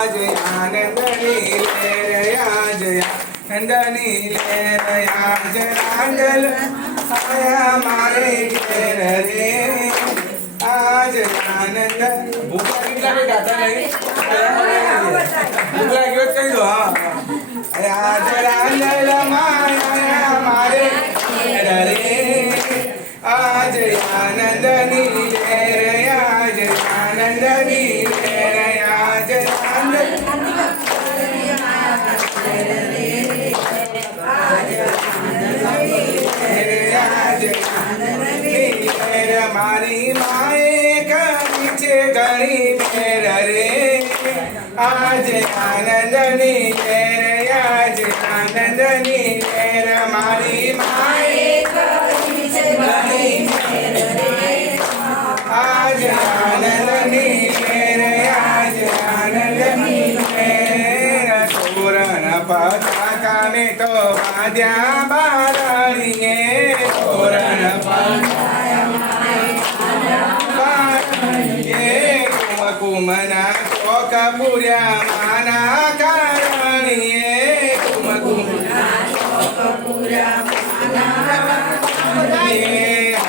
આનંદની લેર આજ આનંદની લેર આજ આંગલ આયા મારે ઘેર રે આજ આનંદ આજ આનંદની લેર આજે આનંદની લેર મારી માએ આજ આનંદની લેર આજ આનંદની લેર તોરણ પતાકાને તો વાદ્યા બારણીએ ચોક પૂર્યા માના કારણીએ કુમકુમના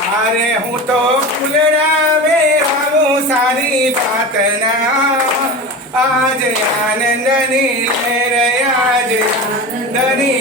હારે હું તો ફૂલડાવે આવું સારી પ્રાર્થના આજ આનંદની આજ આનંદની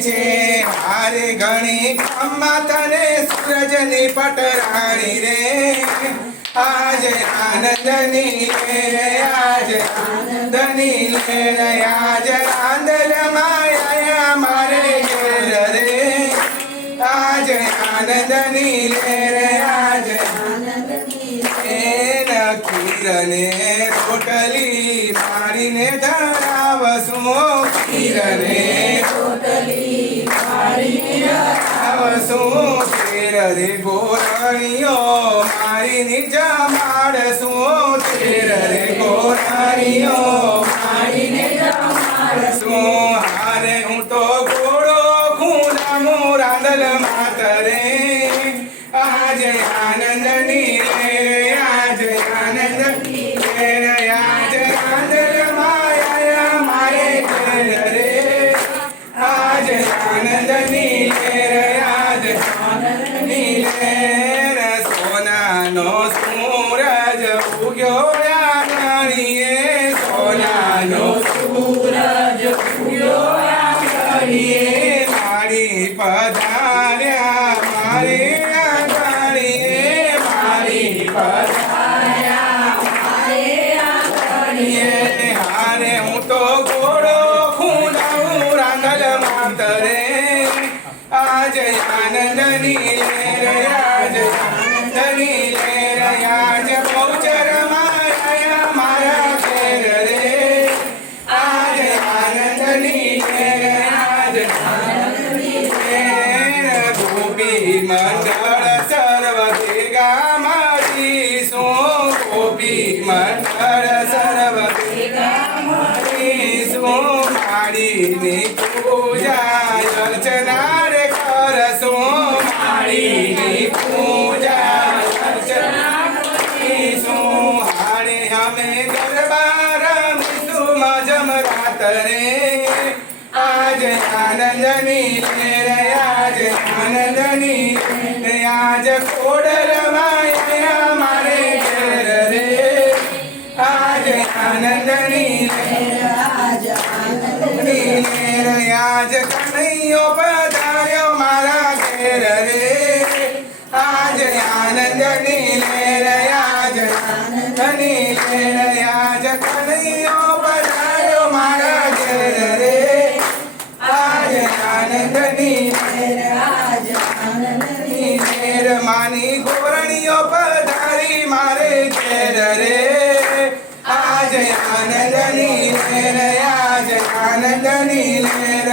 છે. હારે ઘણી અમ્મા તને સૂરજની પટરાણી રે. આજ આનંદની રે આજ આનંદની રે આજ આંદલ માયા મારે ઘેર રે. આજ આનંદની રે આજ કિરણે રોટલી મારીને ધરાવશું. ખીરને ધરાવશું તેર રે ગોરણીઓ મારીને જમાડશું તેર રે ગોરણીઓ મારીને જમાડશું હારે હું તો ગોળો ખૂણામું રાંદલ માતરે ઉગ્યો રાણીએ સોનાનો સૂરજ ઉગ્યો રાણીએ મારી પધાર્યા મારે આંગણીએ મારી પધાર્યા હારે હું તો ઘોડો ખૂણાવું રાંગલ માતરે આજ આનંદની લેર ગોપી મંડળ સર્વ ભેગા મળીશું માળીની પૂજા અર્ચના રે કરશું માળીની પૂજા અર્ચના હારે અમે ગરબા રમીશું રે આજ આનંદની લહેર આજ આનંદની લહેર આજ ખોડલ માયા આજ કનૈયો પધાર્યો મારા ઘેર રે આજ આનંદની લહેર આજ લહેર આજ કનૈયો પધાર્યો મારા ઘેર રે આજ આનંદની લહેર ઘેર માની ગોરણીઓ પધારી આનંદની લહેર